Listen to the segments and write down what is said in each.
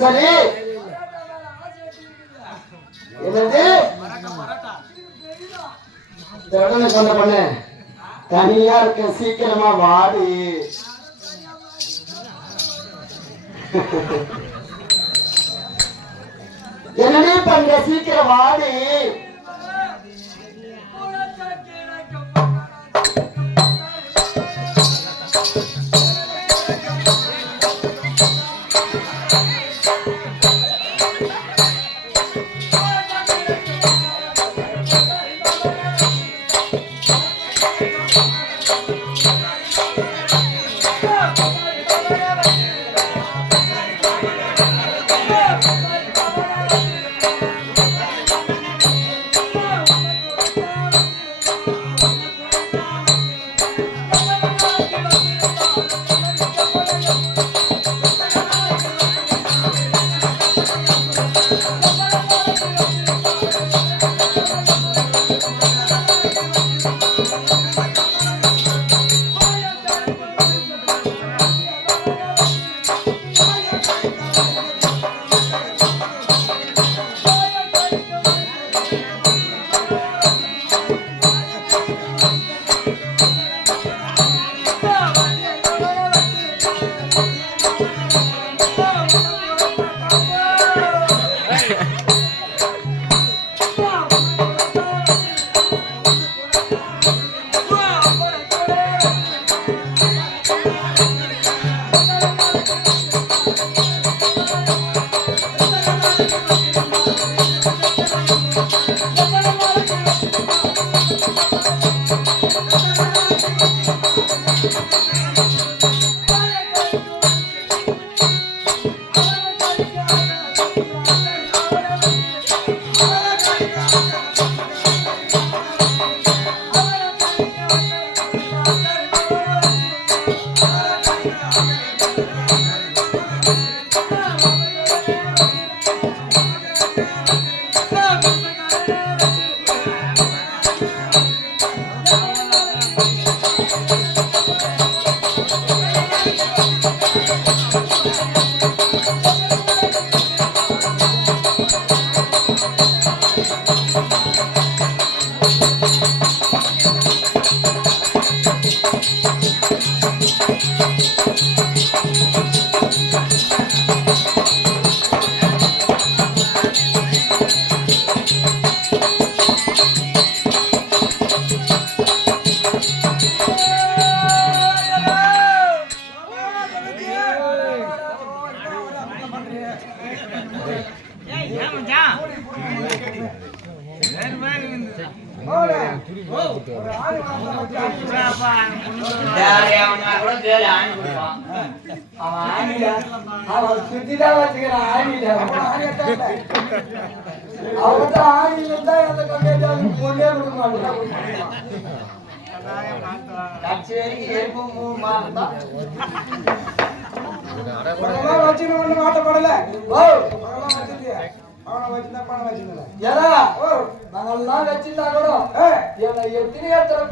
சரி என்னது உடனே சொன்ன பொண்ணு தனியா இருக்க சீக்கிரமா வாடி. என்னடி பண்ற சீக்கிரம் வாடி.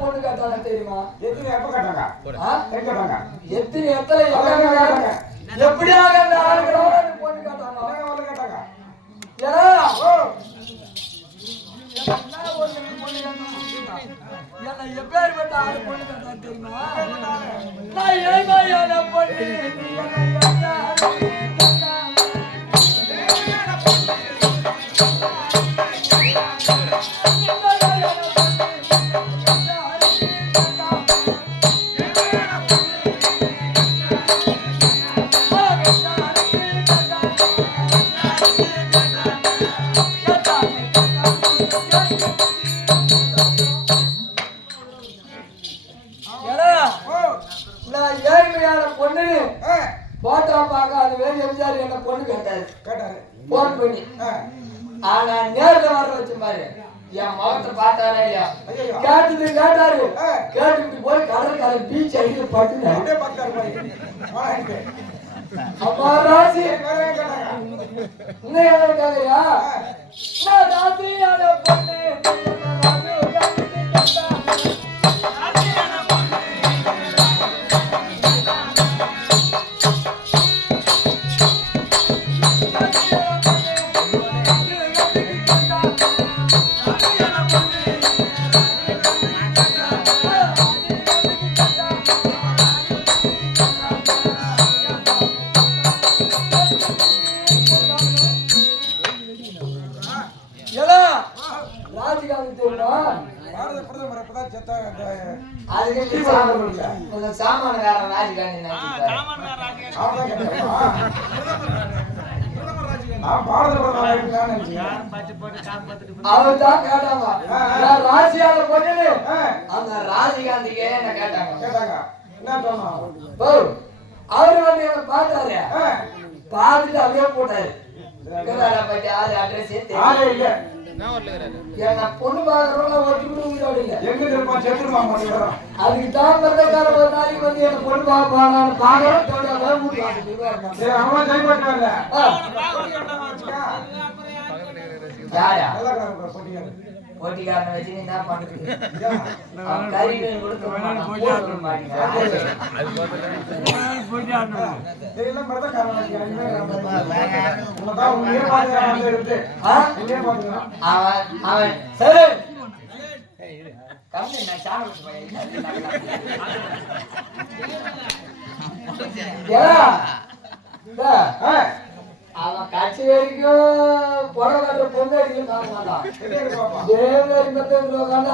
பொண்ணு கேட்டாங்க தெரியுமா? எத்தனை எத்தனை எப்படியாக பொண்ணு கேட்டாங்க எப்பேற்பட்ட ஆளு பொண்ணு கேட்டாங்க தெரியுமா? போட்டோ பார்க்க அது வேறு எம்ஜிஆர் என்ன பொண்ணு கேட்டாரு போன் பண்ணி. ஆனா நேர்ல வர வச்சு பாரு என் முகத்தை பார்த்தாரே இல்லையா கேட்டாரு. கேட்டுட்டு போய் கடற்கரை பீச் அடிக்க பட்டுட்டாரு. அப்பா ராசி இன்னும் யாரும் கேக்குறியா? ராசியான பொண்ணு ராஜகாந்தி நினைச்சிருக்காரு. அவர் தான் கேட்டாங்க ராசியால பொண்ணு அந்த ராஜகாந்திக்கே என்ன கேட்டாங்க. அவரு வந்து என்ன பார்த்தாரு, பார்த்துட்டு அப்படியே போட்டாரு. பத்தி ஆளு அட்ரஸே தெரியல. என்ன பொண்ணு பாக்குறவங்க அதுக்கு தான் பிறந்தக்கார ஒரு நாளைக்கு வந்து என்ன பொண்ணு பாப்பான்னு பாக்குறோம். போட்டிக்காரனை வச்சு என்ன பண்றது? கறி கொடுக்க மாட்டேங்க. அவன் சரி கம்மி நான் சாப்பிட அவன் கட்சி வரைக்கும் புடவை கட்டுற பொண்ணு அடிக்கல பார்க்க மாட்டான்.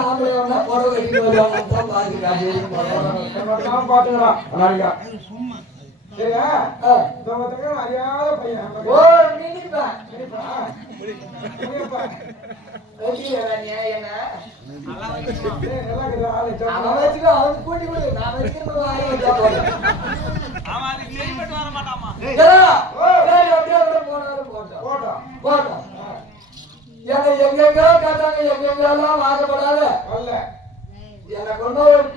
ஆம்பளை புடவை கட்டி பாத்துக்கிறான். எங்கெங்கோ கேட்டாங்க, எங்கெங்கெல்லாம் வாங்கப்படாத எனக்கு ஒன்னும் ஒரு